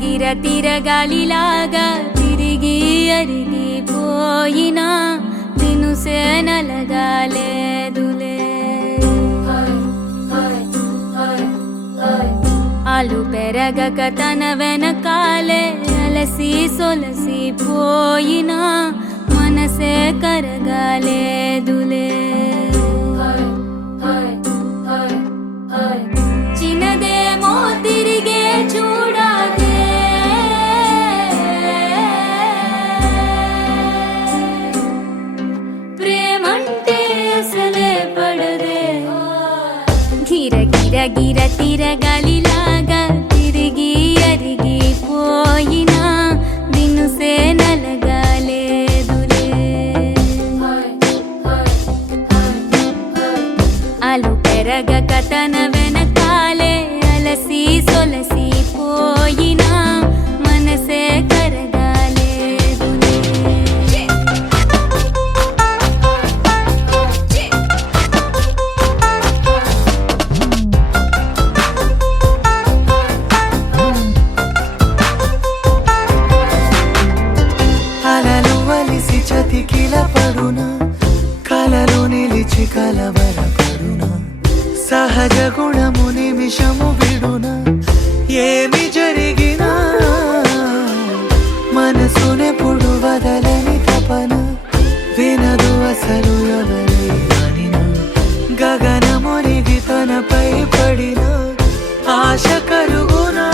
గిర తిరగాలిలాగా తిరిగి అరిగిపోయినా దినుసే నలగాలేదులే. ఆలు పెరగక తన వెనకాలే అలసి సొలసిపోయినా మనసే కరగాలేదులే. చిన్నదేమో తిరిగే చూడాలే, ప్రేమంటే అసలే పడదే. గిర గిర గిర తిరగాలిలాగా తిరిగి అరిగిపోయినా దినుసే నలగాలేదులే. ఆలు పెరగక తన వెనకాలే అలసి సొలసిపోయినా మనసే కరగాలేదులే. అలలు వలిసి చతికిల పడునా, కలలు నిలిచి కలవరపడునా, సహజ గుణము నిమిషము విడునా. ఏమి జరిగినా మనసునెప్పుడు వదలని తపన, వినదు అసలు ఎవరి అనినా. గగనమునిగి తనపై పడిన ఆశ కలుగునా.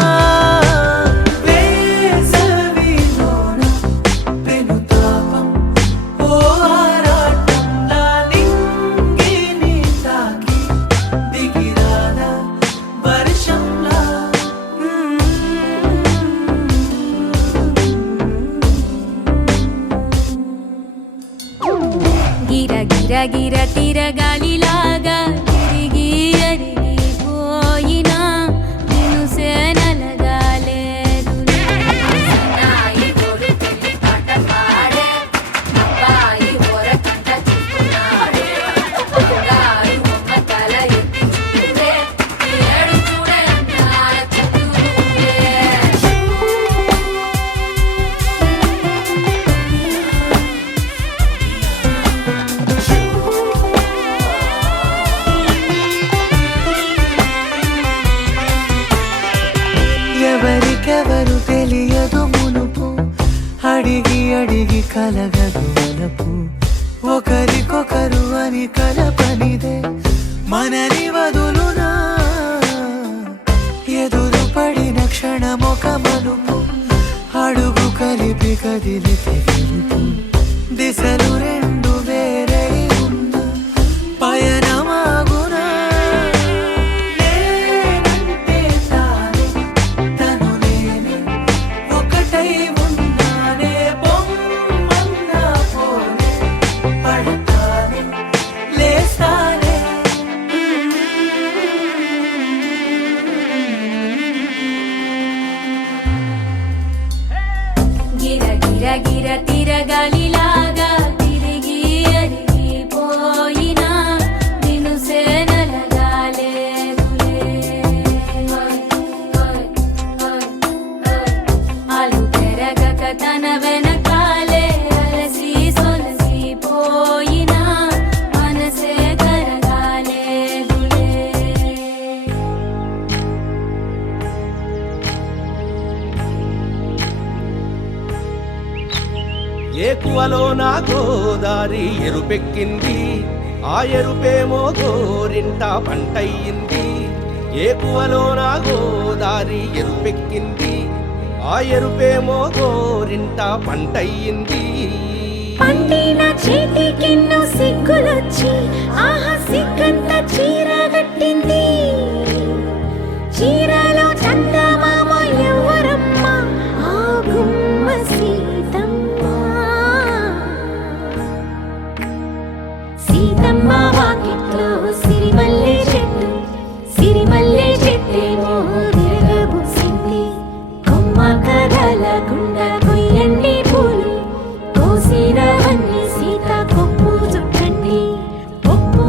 గిర గిర గిర తిరగాలిలాగా తిరిగి అరిగిపోయినా దినుసే నలగాలేదులే. ఎవరికెవరు తెలియదు మునుపు, అడిగి అడిగి కలగదు వలపు. ఒకరికొకరు అని కలపనిదే మనని వదులునా. ఎదురు పడిన క్షణమొక మలుపు, అడుగు కలిపి కదిలితే గెలుపు. దిశలు రెండు వేరై ఉన్న పయనమాగునా. గిర గిర గిర తిరగాలిలాగా తిరిగి అరిగిపోయినా దినుసే నలగాలేదులే. ఆలు పెరగక తన వెనకాలే అలసి సొలసిపోయినా మనసే కరగాలేదులే. ఏకువలో నా గోదారి ఎరుపెక్కింది, ఆ ఎరుపేమో గోరింట పంటయ్యింది. ఏకువలో నా గోదారి ఎరుపెక్కింది, ఆ ఎరుపేమో గోరింట పంటయ్యింది. పండిన చేతికెన్నో సిగ్గులొచ్చి ఆహా సిగ్గంత చీర కట్టింది. చీరలో చందమామ ఎవరమ్మ, ఆ గుమ్మ సీతమ్మ. సీతమ్మ వాకిట్లో సిరిమల్లె చెట్టు, సిరిమల్లె చెట్టేమో విరగబూసింది. కొమ్మ కదలకుండా కొయ్యండి పూలు, కోసిరవన్నీ సీత కొప్పు చుట్టండి. కొప్పు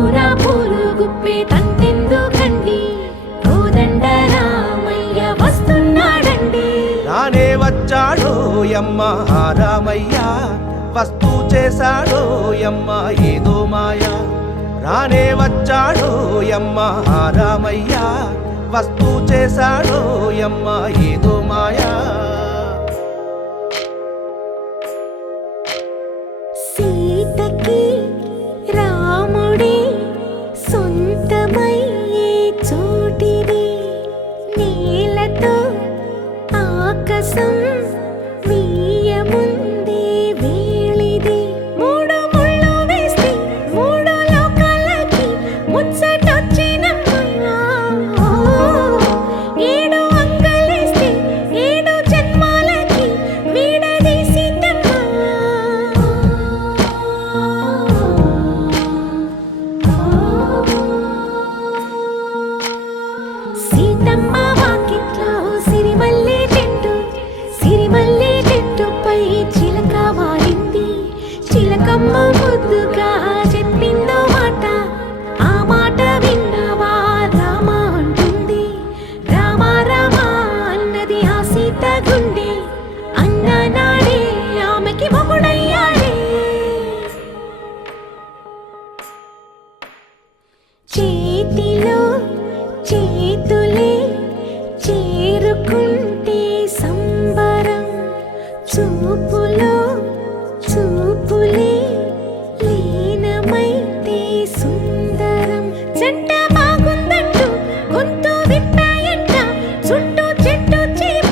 వస్తూ చేశాడో యమ్మ ఏదో మాయా రానే వచ్చాడో యమ్మ ఆ రామయ్య వస్తూ చేశాడో యమ్మ ఏదో మాయా సీతకి రాముడే సొంతమయ్యే చోటిది నేలతో ఆకాశం వీయముందే వేళిది మూడు ముళ్ళు వేస్తే మూడు లోకాలకి ముచ్చటొచ్చినమ్మా ఏడు అంగలేస్తే ఏడు జన్మాలకి వీడదీసిందమ్మా సీతమ్మ వాకిట్లో సిరిమల్లె చెట్టు సిరిమల్లె చెట్టుపై చిలక వాలింది చిలకమ్మ ముద్దుగా చెప్పిందో మాట ఆ మాట విన్నవా రామ అంటుంది రామ రామ అన్నది ఆ సీత గుండె అన్న నాడే ఆమెకి మొగుడయ్యాడే చేతిలో చేతులే చేరుకుంటే సంబరం చూపులో చూపులే లీనమైతే సుందరం జంట బాగుందంటూ గొంతు విప్పాయంట చుట్టూ చెట్టు చీమ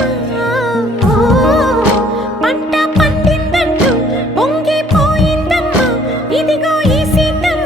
పంట పండిందంటూ పొంగిపోయిందమ్మా ఇదిగో ఈ సీతమ్మ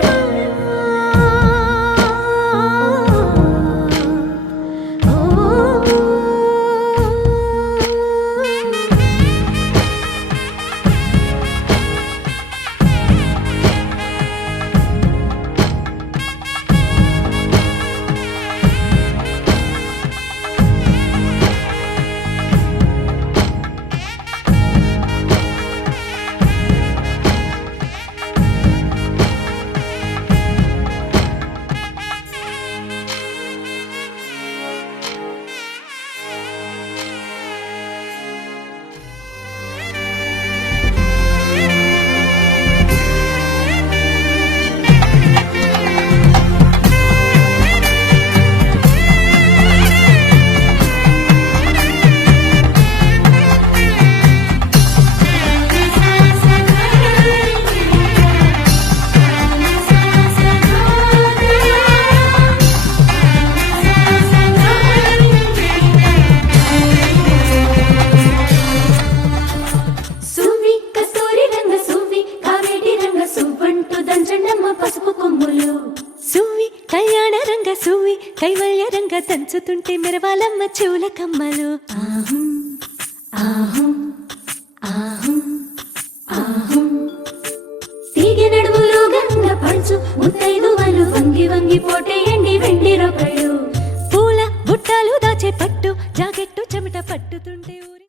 సువ్వి కస్తూరి రంగ సువ్వి కావేటి రంగ సువ్వంటూ దంచండమ్మ పసుపు కొమ్ములు సువ్వి కళ్యాణ రంగ సువ్వి కైవల్య రంగ దంచుతుంటే మెరవాలమ్మ చెవుల కమ్మలు ఆహం ఆహం ఆహం ఆహం తీగె నడుములు గంగ పంచు ముత్తైదువలు వంగి వంగి పోటేయండి వెండి రొకళ్ళు పూల బుట్టలు దాచే పట్టు జాకెట్టు చెమట పట్టుతుంటే ఊరి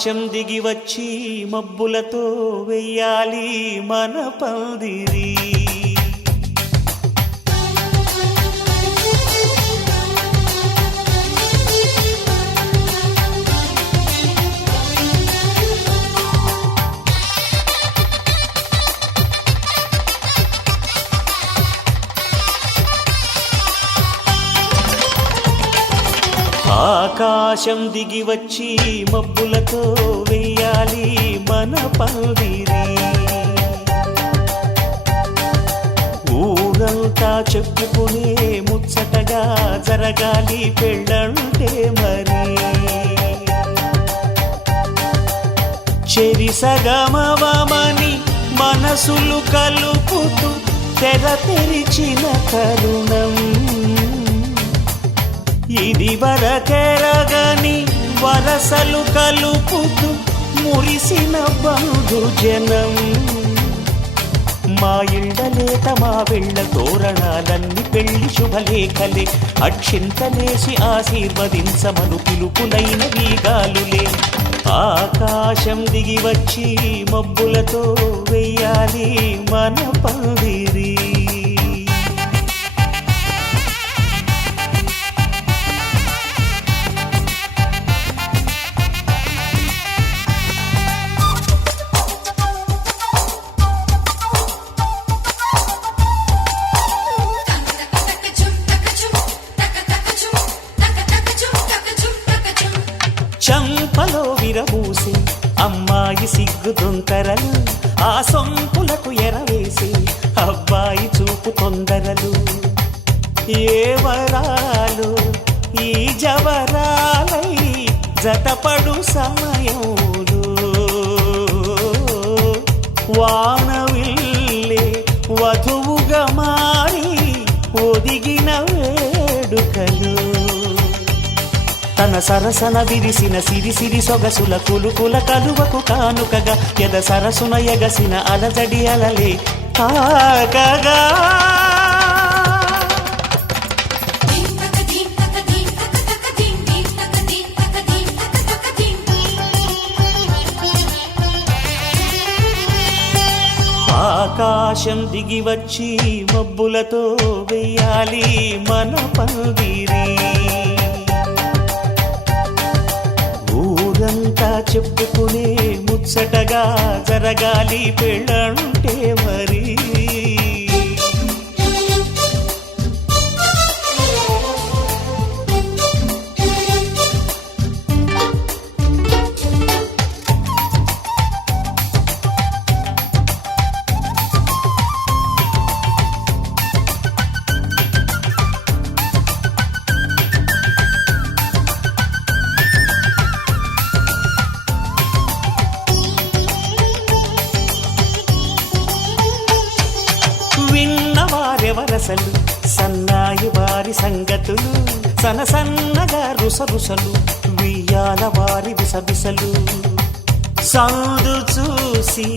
ఆకాశం దిగి వచ్చి మబ్బులతో వెయ్యాలి మన పందిరి. ఆకాశం దిగి వచ్చి మబ్బులతో వెయ్యాలి మన పందిరి. ఊరంతా చెప్పుకునే ముచ్చటగా జరగాలి పెళ్ళంటే మరి. చెరిసగమవమని మనసులు కలుపుతూ తెర తెరిచిన తరుణం. ఇది వరకెరగని వరసలు కలుపుతూ మురిసిన బంధుజనం. మా ఇళ్ళలేత మా వెళ్ళ తోరణాలన్నీ పెళ్లి శుభలేఖలే. అక్షింతలేసి ఆశీర్వదించమను పిలుపులైన వీగాలులే. ఆకాశం దిగి వచ్చి మబ్బులతో వెయ్యాలి మన పందిరి. చంపలో విరబూసి అమ్మాయి సిగ్గు దొంతరలు. ఆ సొంపులకు ఎరవేసి అబ్బాయి చూపు తొందరలు. ఏ వరాలు ఈ జవరాలై జతపడు సమయంలో. వానవిల్లే వధువుగా మారి ఒదిగిన వేడుకలు. తన సరసన విరిసిన సిరిసిరి సొగసుల కులుకుల కలువకు కానుకగా ఎద సరసున ఎగసిన అలజడి అలలే తాకగా. ఆకాశం దిగి వచ్చి మబ్బులతో వెయ్యాలి మన పందిరి. ఊరంతా చెప్పుకునే ముచ్చటగా జరగాలి పెళ్ళంటే మరి. విన్నవారెవరసలు సన్నాయి వారి సంగతులు. సనసన్నగా రుసరుసలు వియ్యాల వారి విసవిసలు. సందు చూసి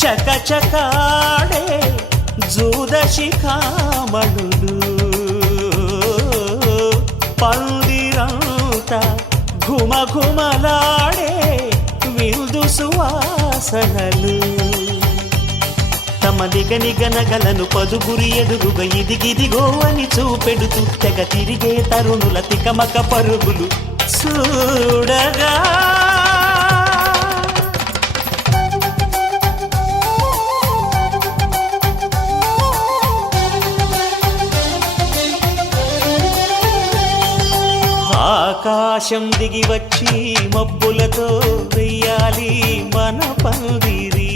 చకచకాడే జూదశిఖామణులు. పందిరంతా ఘుమఘుమలాడే విందు సువాసనలు. తమ నిగనిగనగలను పదుగురి ఎదురుగా ఇదిగిదిగో అని చూపెడుతూ తెగ తిరిగే తరుణుల తికమక పరుగులు చూడగా. ఆకాశం దిగి వచ్చి మబ్బులతో వెయ్యాలి మన పందిరి.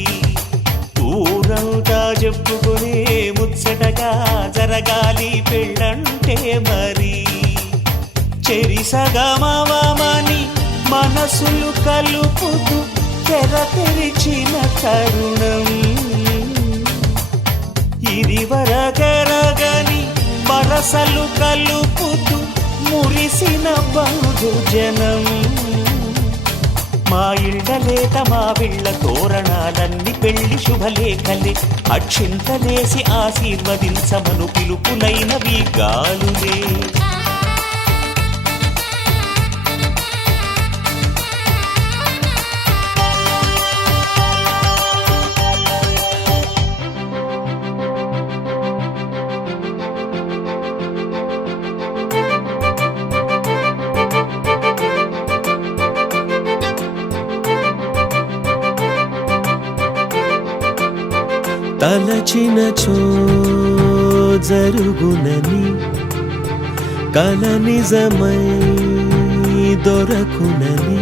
ఊరంతా చెప్పుకునే ముచ్చటగా జరగాలి పెళ్ళంటే మరి. చెరిసగమవమని మనసులు కలుపుతూ తెర తెరిచిన తరుణం. ఇది వరకెరగని వరసలు కలుపుతూ మురిసిన బంధుజనం. మా ఇళ్ళలేత మా వీళ్ళ తోరణాలన్నీ పెళ్లి శుభలేఖలే. అక్షింతలేసి ఆశీర్వదించమను పిలుపులైనవి గాలులే. తలచినచో జరుగునని కల నిజమై దొరకునని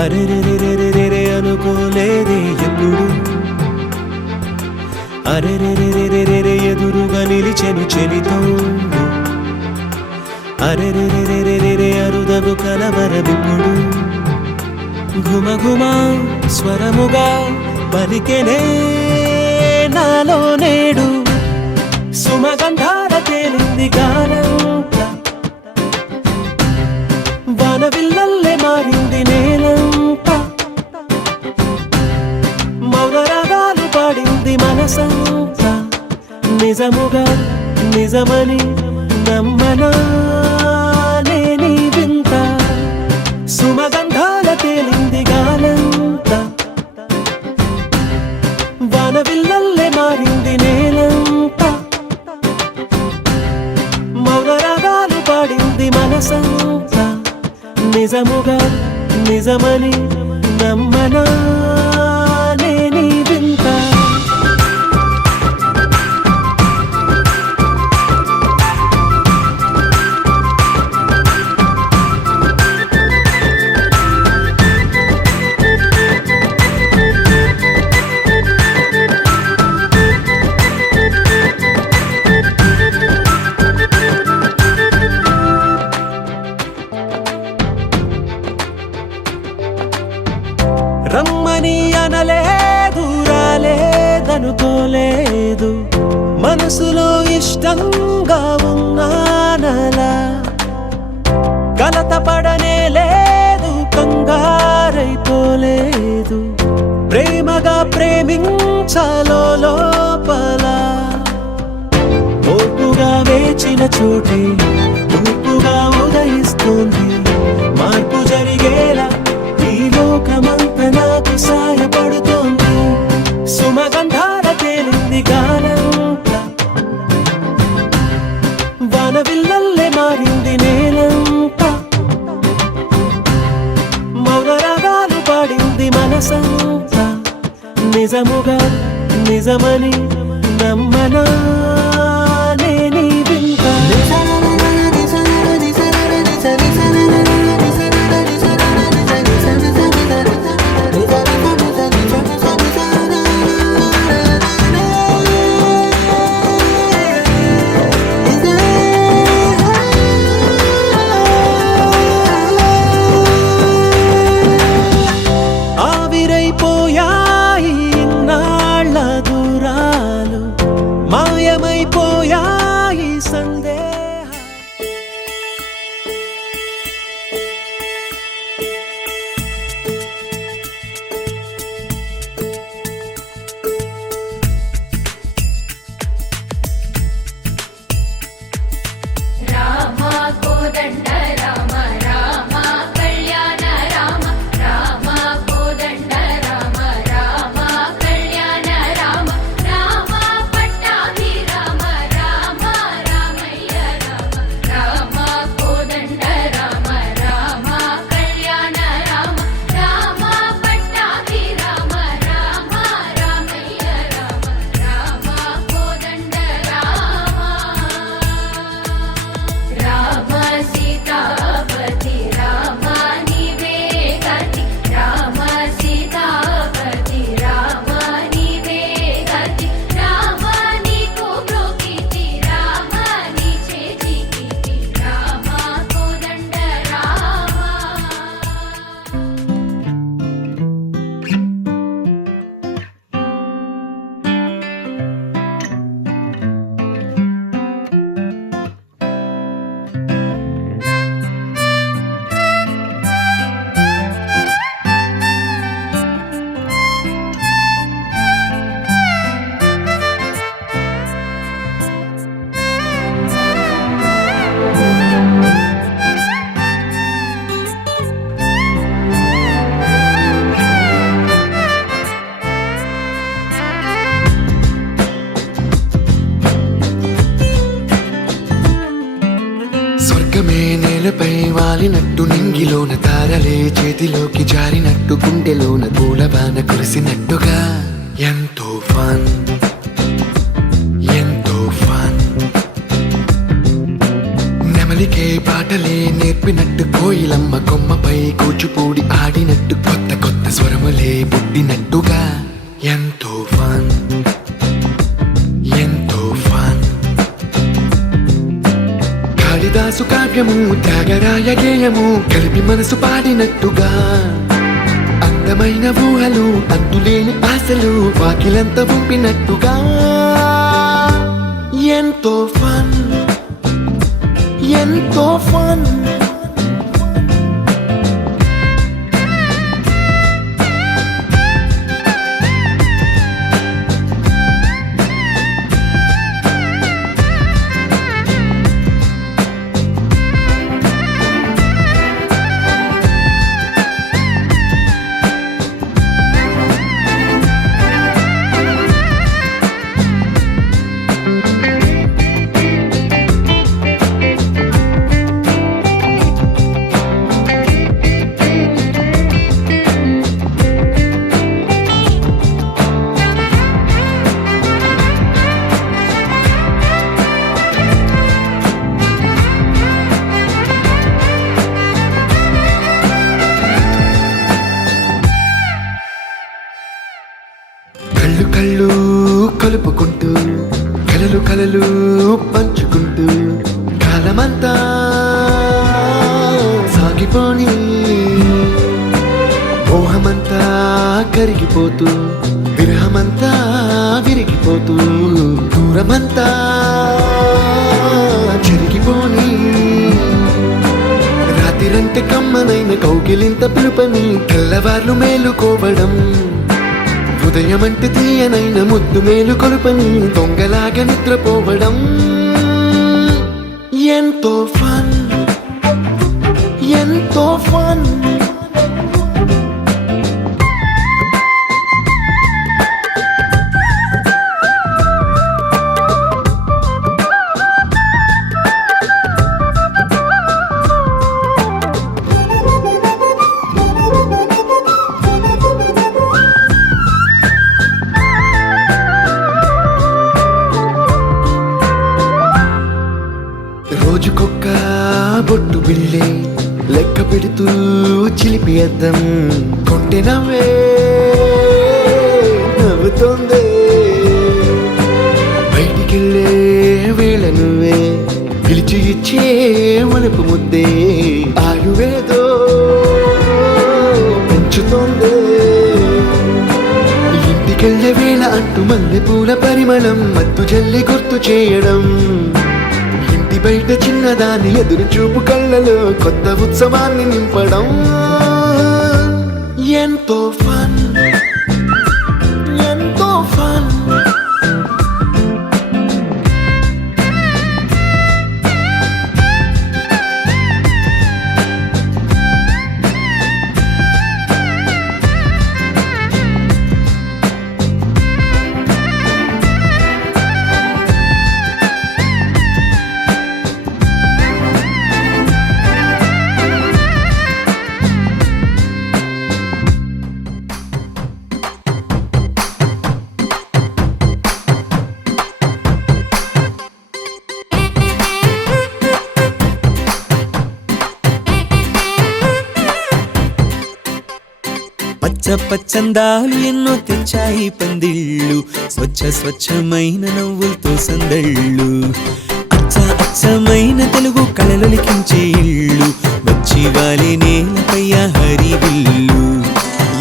అరెరెరెరెరెరె అనుకోలేదే ఎప్పుడు అరెరెరెరెరెరె ఎదురుగా నిలిచెను చెలితోడు అరెరెరెరెరెరె అరుదగు కలవరమిప్పుడు ఘుమఘుమ స్వరముగా పలికెనే నాలో నేడు సుమగంధాల తేలింది గానంత వానవిల్లల్లే మారింది నేలంత మౌనరాగాలు పాడింది మనసంత నిజముగా నిజమని నమ్మనా నేనీ వింత సుమగంధాల తేలింది గానంత వానవిల్లల్లే మారింది నేలంత మౌనరాగాలు పాడింది మనసంత నిజముగా నిజమని నమ్మనా నేనీ వింత రమ్మని అనలేదు రాలేదనుకోలేదు మనసులో ఇష్టంగా ఉన్నానలా కలత పడనే లేదు కంగారైపోలేదు ప్రేమగా ప్రేమించాలో లోపల ఓపుగా వేచిన చోటే తూపుగా ఉదయిస్తుంది మార్పు జరిగేలా ఈ లోకమంత నాకు సాయపడుతోంది సుమగంధాల తేలింది గానంత వానవిల్లల్లే మారింది నేలంత మౌనరాగాలు పాడింది మనసంత నిజముగా నిజమని నమ్మనా నేనీ వింత ఆవిరైపోయాయి ఇన్నాళ్ళ దూరాలు మాయమైపోయాయి సందేహ రామ కోదండ రామ రామ కళ్యాణ రామ రామ కోదండ రామ రామ కళ్యాణ రామ రామ పట్టాభి రామ రామ రామయ్య రామ రామ కోదండ రామ రామ కళ్యాణ రామ రామ పట్టాభి రామ రామ రామయ్య రామ రామ కోదండ రామ రామ సీతాపతి రామ నీవే గతి రామ సీతాపతి రామ నీవే గతి రామ నీకు ప్రోకితి రామ నీచే జీకితి రామ కోదండ రామ స్వర్గమే నేలపై వాలినట్టు నింగిలోన తారలే చేతిలోకి జారినట్టు గుండెలోన పూలబాన కురిసినట్టుగా ఎంతో ఫన్ ఎంతో ఫన్ నెమలికే పాటలే నేర్పినట్టు కోయిలమ్మ కొమ్మపై కూచిపూడి ఆడినట్టు కొత్త కొత్త స్వరములే పుట్టినట్టుగా ఎంతో ఫన్ ఎంతో ఫన్ కాళిదాసు కావ్యము త్యాగరాయ గేయము కలిపి మనసు పాడినట్టుగా అందమైన ఊహలు అంతులేని ఆశలు వాకిలంతా పంపినట్టుగా ఎంతో ఫన్ ఎంతో ఫన్ కళ్ళు కళ్ళు కలుపుకుంటూ కలలు కలలు పంచుకుంటూ కాలమంతా సాగిపోని మోహమంతా కరిగిపోతూ విరహమంతా విరిగిపోతూ దూరమంతా చెరిగిపోని రాత్రిరంటే కమ్మనైన కౌగిలింత పిలుపని తెల్లవార్లు మేలుకోవడం ఉదయమంటే తీయనైన ముద్దు మేలు కొలుపని దొంగలాగా నిద్రపోవడం ఎంతో ఫన్ ఎంతో ఫన్ రోజుకొక్క బొట్టు బిళ్ళే లెక్క పెడుతూ చిలిపి అద్దం కొంటె నవ్వే నవ్వుతోందే బయటికెళ్ళే వేళ నువ్వే పిలిచి ఇచ్చే మనపు ముద్దే ఆయువేదో పెంచుతోందే ఇంటికెళ్ళే వేళ అంటూ మల్లె పూల పరిమళం మత్తు జల్లి గుర్తు చేయడం బయట చిన్నదాని ఎదురు చూపు కళ్ళలో కొత్త ఉత్సవాన్ని నింపడం ఎంతో ఫన్ ఎంతో ఫన్ పచ్చ పచ్చందాలు ఎన్నో తెచ్చాయి పందిళ్ళు స్వచ్ఛమైన నవ్వులతో సందళ్ళు అచ్చమైన తెలుగు కళలొలికించే ఇళ్ళు వచ్చి వాలి నేలపై హరివిల్లు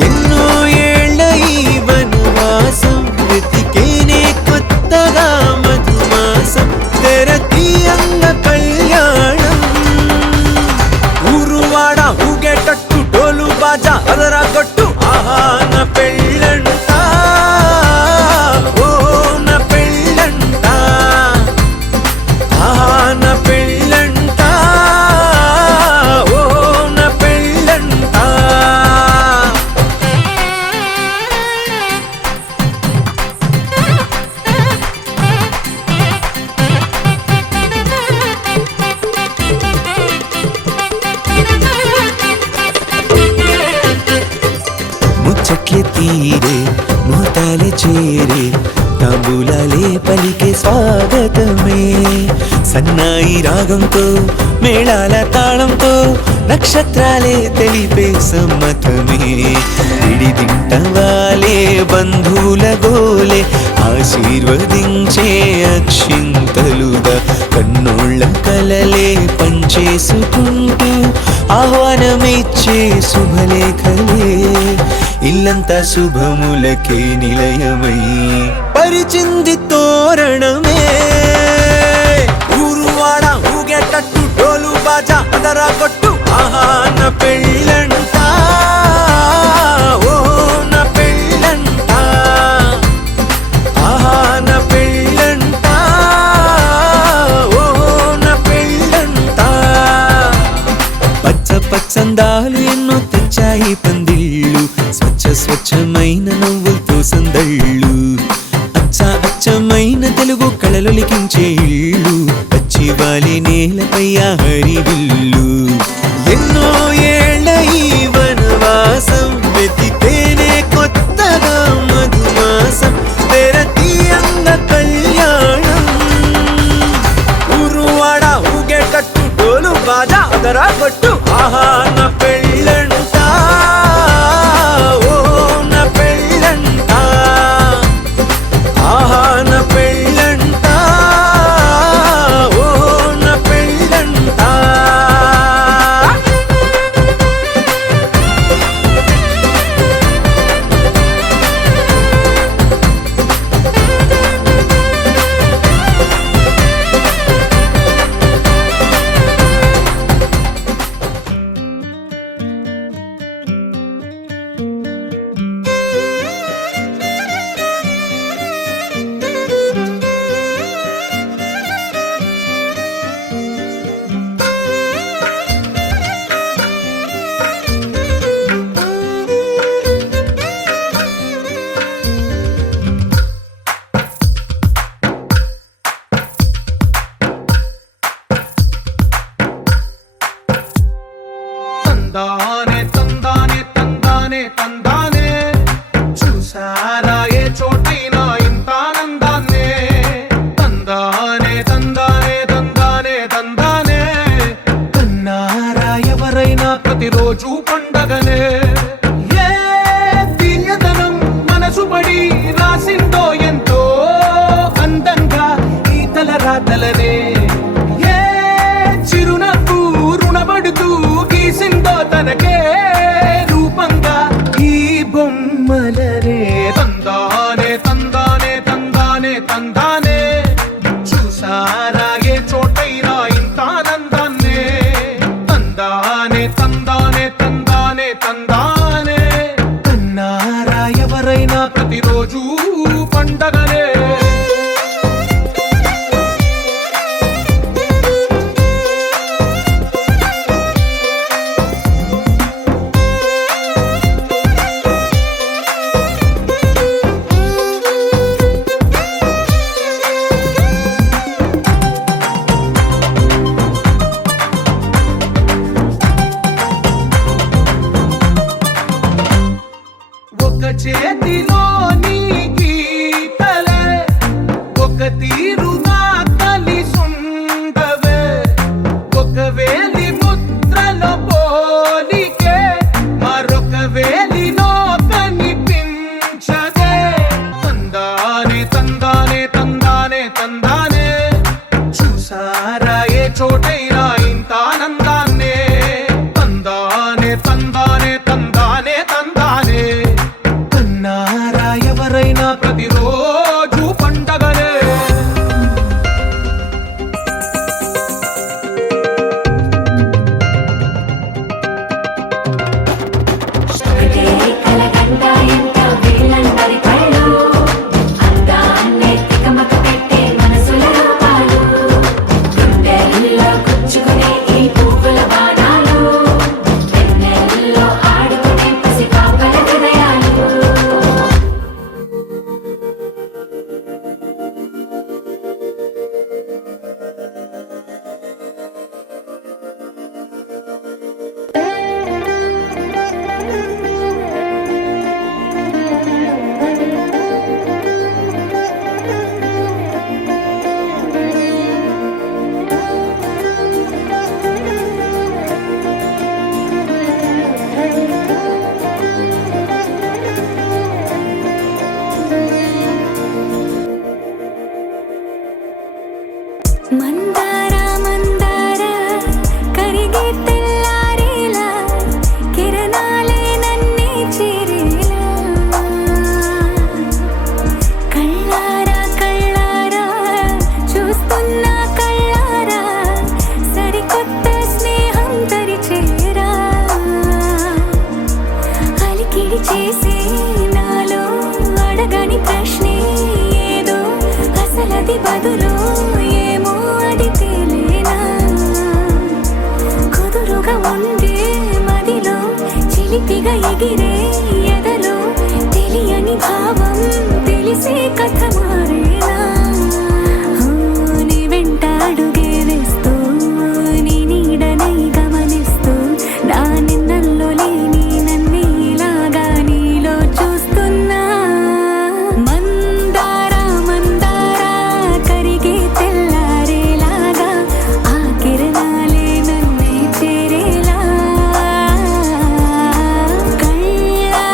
ఎన్నో ఏళ్ళ ఈ వనవాసం వెతికేనే కొత్తగా మధుమాసం తెరతీయంగ కళ్యాణం ఊరువాడ ఊగేటట్టు డోలు బాజా అదరా కొట్టు ఆహా నా పెళ్ళంట ఓ నా పెళ్ళంట ఆహా నా పెళ్ళంట ఓ నా పెళ్ళంట ముచ్చట్లే తీరే ముహూర్తాలే చేరే తాంబూలాలే పలికే స్వాగతమే సన్నాయి రాగంతో మేళాల తాళంతో నక్షత్రాలే తెలిపే సమ్మతమే విడిదింటవాలే బంధువుల గోలే ఆశీర్వదించే అక్షింతలుగా కన్నోళ్ళ కలలే పంచేసుకుంటూ ఆహ్వానమిచ్చే శుభలేఖలే ఇల్లంతా శుభములకే నిలయమై పరిచింది తోరణమే ఊరువాడ ఊగేటట్టు డోలు బాజా అదరా కొట్టు ఆహా నా పెళ్ళంట ఓ నా పెళ్ళంట ఆహా నా పెళ్ళంట ఓ నా పెళ్ళంట పచ్చ పచ్చందాలు ఎన్నో తెచ్చాయి పందిళ్ళు స్వచ్ఛమైన నవ్వులతో సందళ్ళు అచ్చమైన తెలుగు కళలొలికించే ఇళ్ళు పచ్చి వాలి నేలపై హరివిల్లు ఎన్నో ఏళ్ళ ఈ వనవాసం వెతితేనే కొత్తగా మధుమాసం తెరతీయంగ కళ్యాణం ఊరువాడ ఊగేటట్టు డోలు బాజా అదరా కొట్టు ఆహా నా పెళ్ళంట ఓ నా పెళ్ళంట ఆహా నా పెళ్ళంట ఓ నా పెళ్ళంట తందానే తందానే తందానే తందానే చూసారా ఏ చోటైనా ఇంత ఆనందాన్నే తందానే తందానే తందానే తందానే కన్నారా ఎవరైనా ప్రతిరోజు పండగనే ఏ తీయదనం మనసు పడి రాసిందో ఎంతో అందంగా ఈ తలరాతలనే ఏ చిరునవ్వు రుణపడుతూ గీసిందో తనకే రూపంగా ఈ బొమ్మలనే తందానే తందానే తందానే తందానే చూసారా ఏ చోటైనా ఇంత ఆనందాన్నే తందానే తందానే తందానే తందానే కన్నారా ఎవరైనా ప్రతిరోజు పండగనే ఒక చేతిలో నీ గీతలే ఒక తీరుగా కలిసుండవే ఒక వేలి ముద్రలో పోలికే మరొక వేలిలో కనిపించదే తందానే తందానే తందానే తందానే చూసారా ఏ చోటైనా ఇంత ఆనందాన్నే తందానే తందానే తందానే తందానే కన్నారా ఎవరైనా ప్రతిరోజు పండగనే తెలిసే నాలో అడగని ప్రశ్నే ఏదో అసలది బదులు ఏమో అది తేలేనా కుదురుగా ఉండే మదిలో చిలిపిగా ఎగిరే ఎదలో తెలియని భావం తెలిసే కథ మారేనా నీ వెంట అడుగే వేస్తూ నీ నీడనై గమనిస్తూ నా నిన్నల్లో లేని నన్నే ఇలాగా నీలో చూస్తున్నా మందారా మందారా కరిగే తెల్లారేలాగా ఆ కిరణాలే నన్నే చేరేలా కళ్ళారా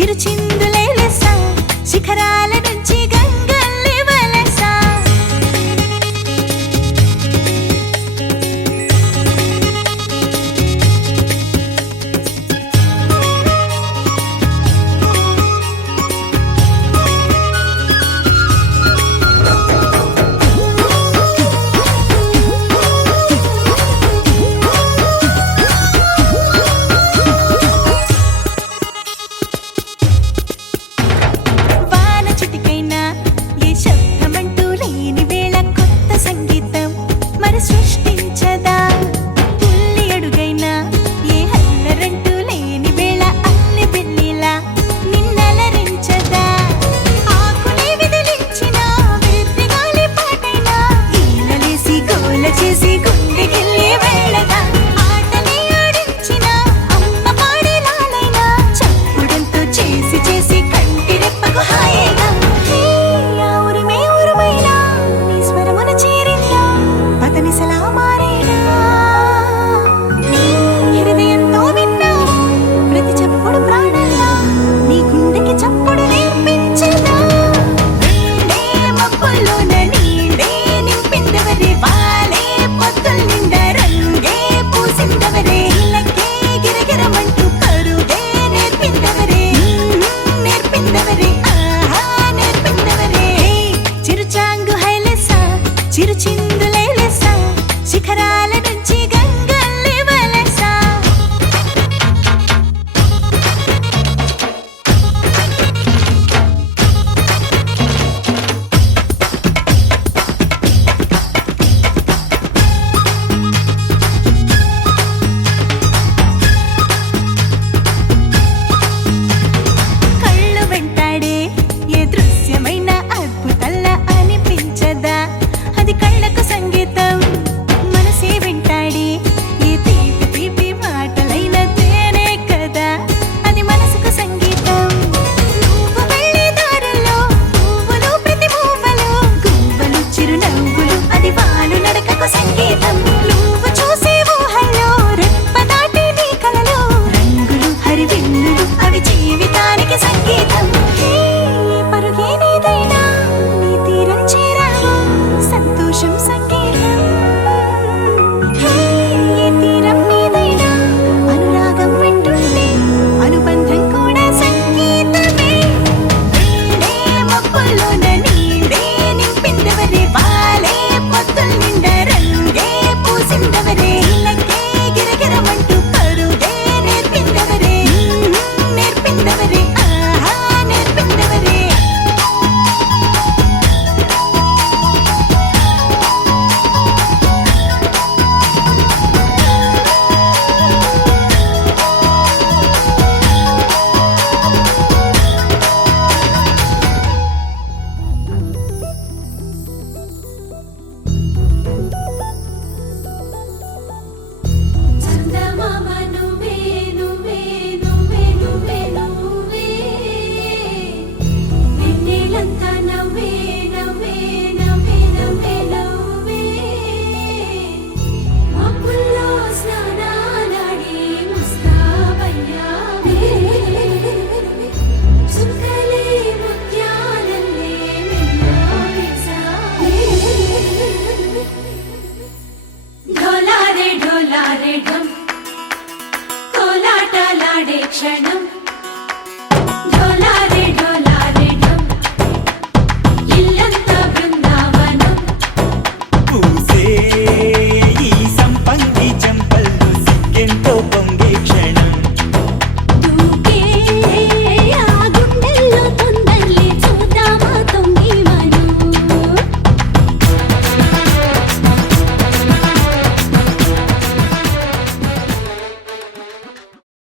చిరుచిందులేసా శిఖరాల